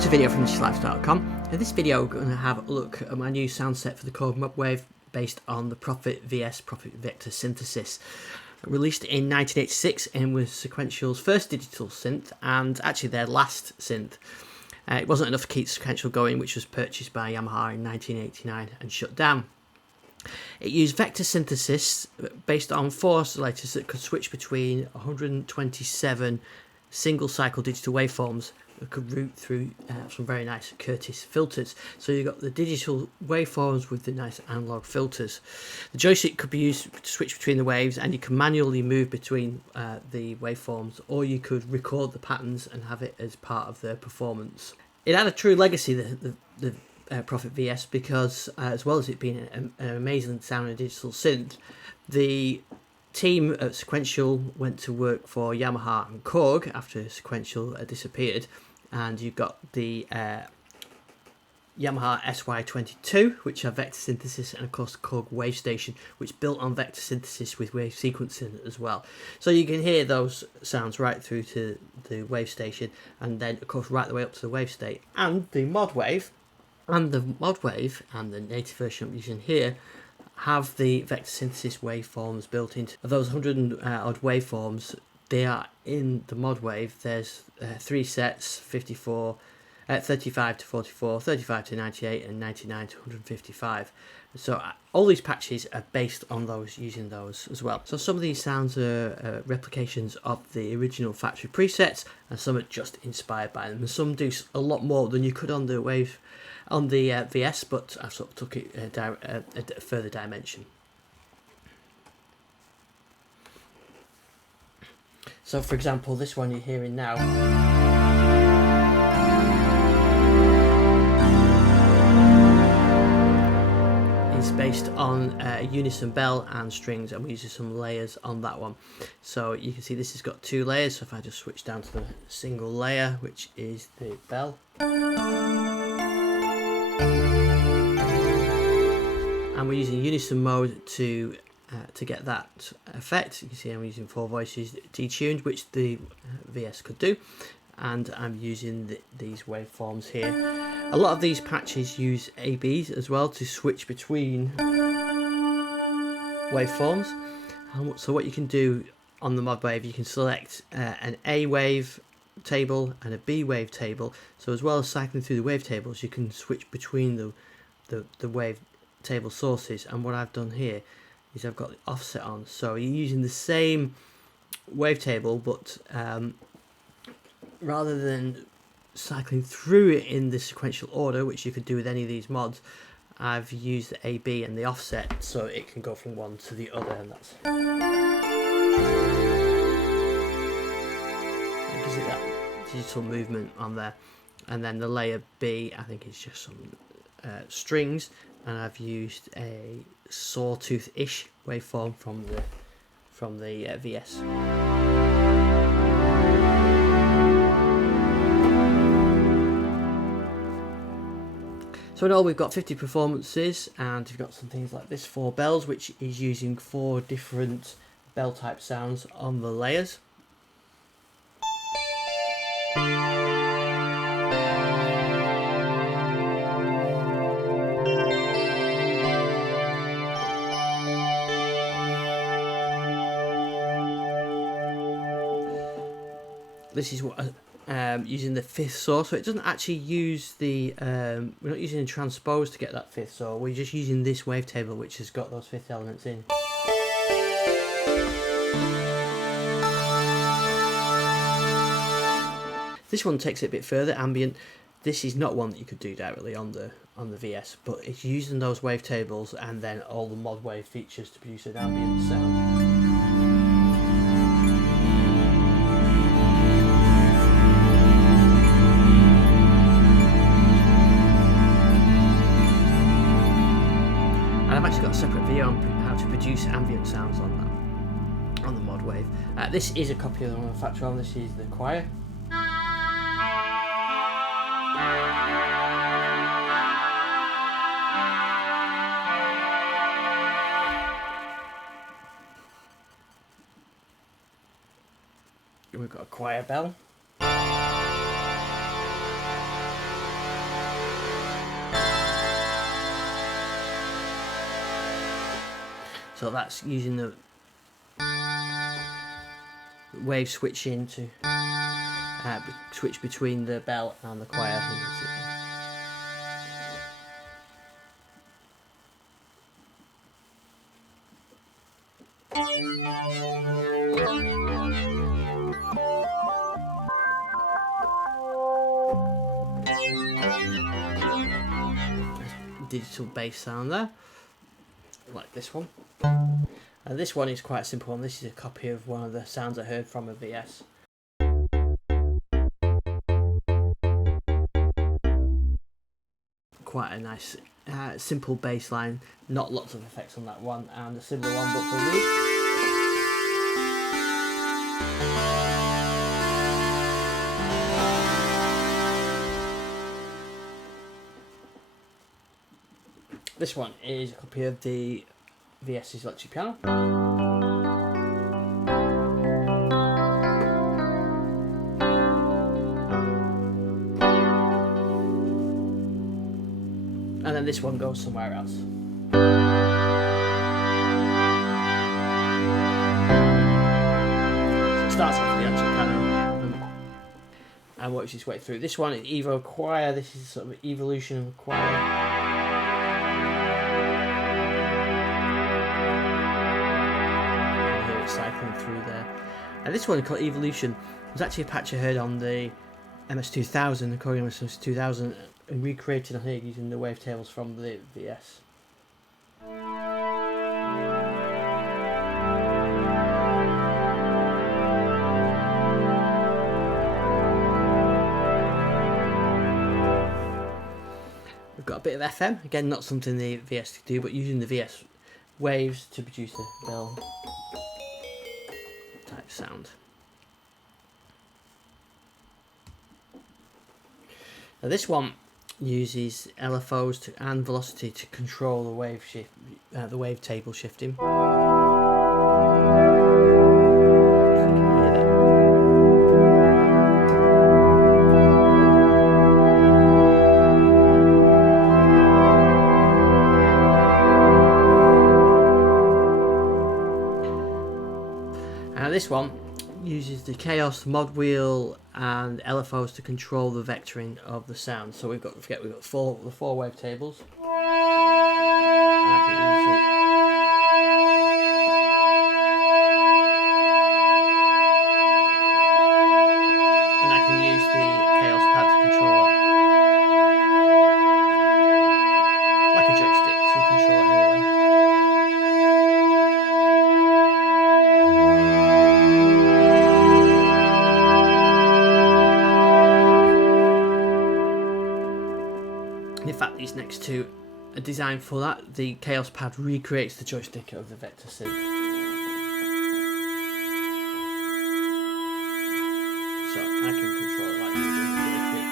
Welcome to a video from DigitalLifestyle.com. In this video, we're going to have a look at my new sound set for the Korg Modwave based on the Prophet VS, Prophet Vector Synthesis. Released in 1986 and was Sequential's first digital synth and actually their last synth. It wasn't enough to keep Sequential going, which was purchased by Yamaha in 1989 and shut down. It used vector synthesis based on 4 oscillators that could switch between 127 single cycle digital waveforms that could route through some very nice Curtis filters. So you've got the digital waveforms with the nice analog filters. The joystick could be used to switch between the waves, and you can manually move between the waveforms, or you could record the patterns and have it as part of the performance. It had a true legacy, the Prophet VS, because as well as it being an amazing sounding digital synth, the team at Sequential went to work for Yamaha and Korg after Sequential disappeared, and you've got the Yamaha SY22, which are vector synthesis, and of course the Korg Wave Station, which built on vector synthesis with wave sequencing as well. So you can hear those sounds right through to the Wave Station, and then of course right the way up to the Wave State. And the Modwave and the native version I'm using here have the vector synthesis waveforms built into those 100 odd waveforms. They are in the Modwave. There's 3 sets: 35 to 44, 35 to 98, and 99 to 155. So all these patches are based on those, using those as well. So some of these sounds are replications of the original factory presets, and some are just inspired by them. And some do a lot more than you could on the VS, but I've sort of took it a further dimension. So for example, this one you're hearing now is based on a unison bell and strings, and we're using some layers on that one. So you can see this has got 2 layers. So if I just switch down to the single layer, which is the bell, and we're using unison mode to get that effect. You can see I'm using 4 voices detuned, which the VS could do, and I'm using these waveforms here. A lot of these patches use ABs as well to switch between waveforms. So what you can do on the Modwave, you can select an A wave table and a B wave table. So as well as cycling through the wave tables, you can switch between the wave table sources. And what I've done here is I've got the offset on, so you're using the same wavetable, but rather than cycling through it in the sequential order, which you could do with any of these mods, I've used the AB and the offset so it can go from one to the other, and that gives it that digital movement on there. And then the layer B, I think, is just some strings, and I've used a sawtooth-ish waveform from the VS. So in all, we've got 50 performances, and we've got some things like this 4 bells, which is using 4 different bell type sounds on the layers. This is what using the 5th saw, so it doesn't actually use the we're not using the transpose to get that 5th saw. We're just using this wavetable, which has got those 5th elements in. This one takes it a bit further, ambient. This is not one that you could do directly on the VS, but it's using those wavetables and then all the Modwave features to produce an ambient sound. I've actually got a separate video on how to produce ambient sounds on the Modwave. This is a copy of the manufacturer one. This is the choir. We've got a choir bell. So that's using the wave switching to switch between the bell and the choir. Digital bass sound there, like this one. And this one is quite a simple one. This is a copy of one of the sounds I heard from a VS. Quite a nice simple bass line, not lots of effects on that one, and a similar one but for lead. This one is a copy of the VS's electric piano. And then this one goes somewhere else. So it starts off with the electric piano and works its way through. This one is Evo Choir. This is sort of an evolution of choir. Cycling through there, and this one called Evolution was actually a patch I heard on the MS2000, the Korg MS2000, and recreated on here using the wavetables from the VS. We've got a bit of FM, again not something the VS could do, but using the VS waves to produce a bell type sound. Now this one uses LFOs and velocity to control the wave shift, the wavetable shifting. This one uses the Kaoss mod wheel and LFOs to control the vectoring of the sound. So we've got the four wavetables. And I can use the Kaoss pad to control it. Like a joystick to control it anyway. In fact, these next two are designed for that. The Kaoss pad recreates the joystick of the Vector synth. So I can control it like you do with the joystick.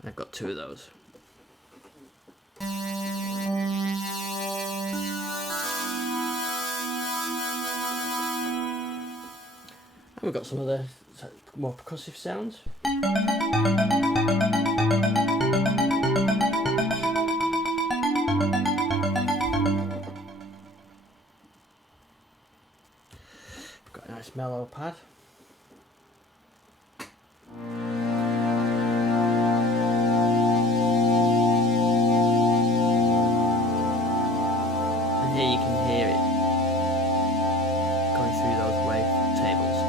And I've got two of those. We've got some of the more percussive sounds. We've got a nice mellow pad. And here you can hear it going through those wave tables.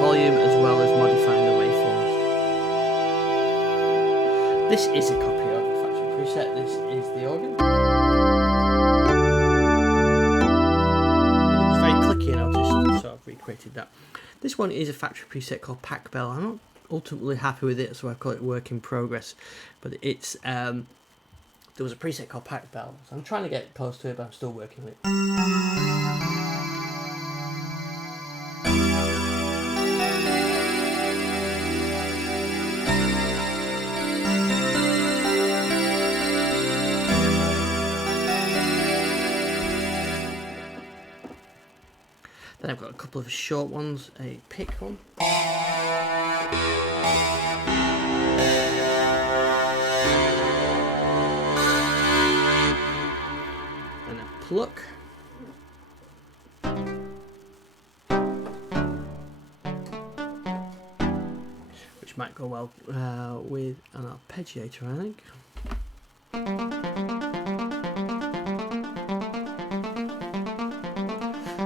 Volume as well as modifying the waveforms. This is a copy of the factory preset. This is the organ. It's very clicky, I noticed, so I've recreated that. This one is a factory preset called Pack Bell. I'm not ultimately happy with it, so I call it work in progress. But it's there was a preset called Pirate Bell, so I'm trying to get close to it, but I'm still working with it. Then I've got a couple of short ones, a pick one. And a pluck. Which might go well with an arpeggiator, I think.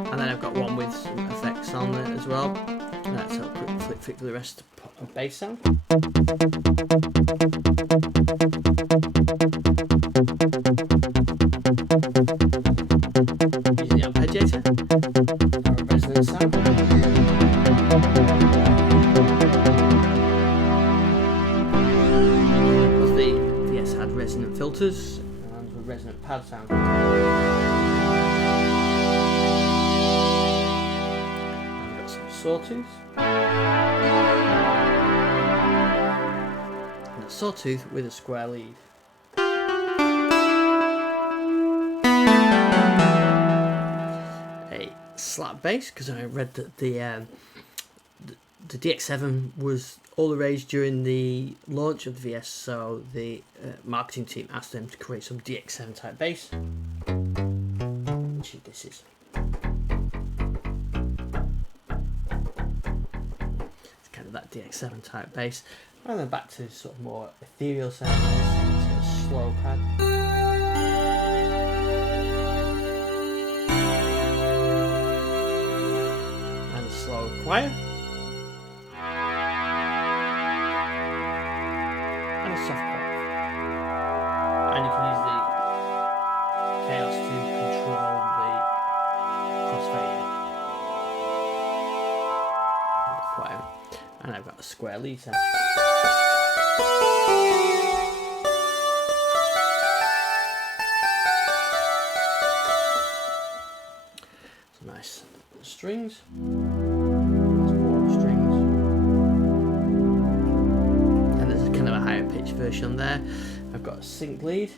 And then I've got one with some effects on there as well. So I'll quick flick for the rest of bass sound. Using the arpeggiator, or a resonance sound. Because the VS had resonant filters and a resonant pad sound. Sawtooth. And a sawtooth with a square lead. A slap bass, because I read that the DX7 was all the rage during the launch of the VS, so the marketing team asked them to create some DX7 type bass, which this is. That DX7 type bass, and then back to sort of more ethereal sounds, sort of slow pad, and a slow choir, and a soft choir, and you can use the Chaos to control the crossfade. Choir. And I've got a square lead sound. Some nice strings. Some more strings. And there's a kind of a higher pitch version there. I've got a sync lead.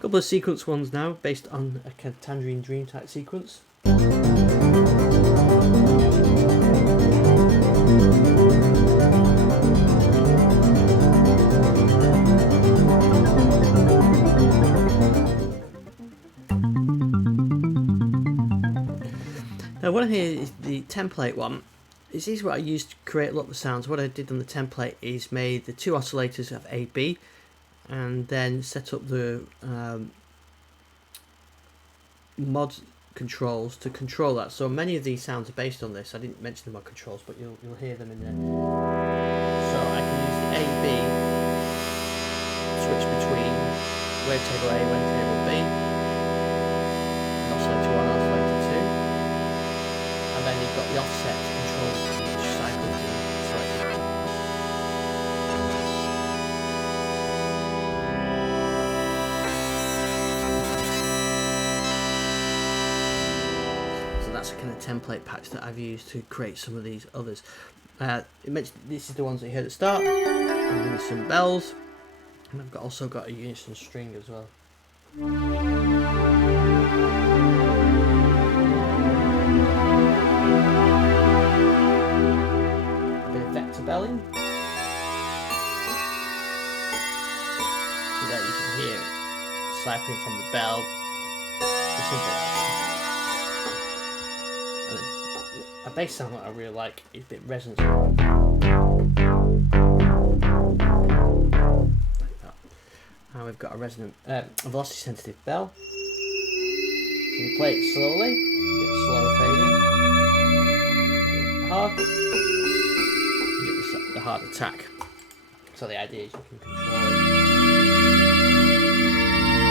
Couple of sequence ones now, based on a kind of Tangerine Dream type sequence. Now what I hear is the template one. This is what I used to create a lot of the sounds. What I did on the template is made the two oscillators of A-B, and then set up the mod controls to control that. So many of these sounds are based on this. I didn't mention the mod controls, but you'll hear them in there. So I can use the A-B, switch between wavetable A, wavetable B, oscillator 1, oscillator 2, and then you've got the offset to control each cycle to select. That's a kind of template patch that I've used to create some of these others. This is the ones that you heard at the start, and then some bells, and I've also got a unison string as well. A bit of vector belling. So that you can hear it cycling from the bell to synthesizer. A bass sound that I really like is a bit resonant. Like that. Now we've got a resonant, a velocity sensitive bell. So you play it slowly, get slow fading, hard, you get the hard attack. So the idea is you can control it.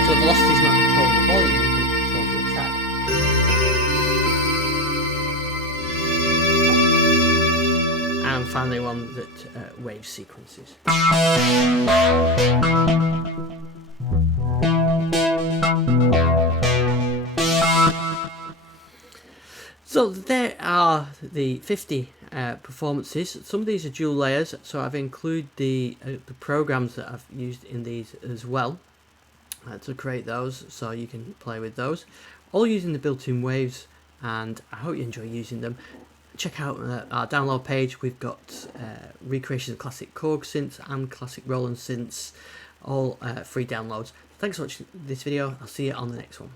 So So velocity is not controlling the volume, it controls the attack. And finally one that wave sequences. So there are the 50 performances. Some of these are dual layers, so I've included the programs that I've used in these as well to create those, so you can play with those, all using the built-in waves, and I hope you enjoy using them. Check out our download page. We've got recreations of classic Korg synths and classic Roland synths, all free downloads. Thanks for watching this video. I'll see you on the next one.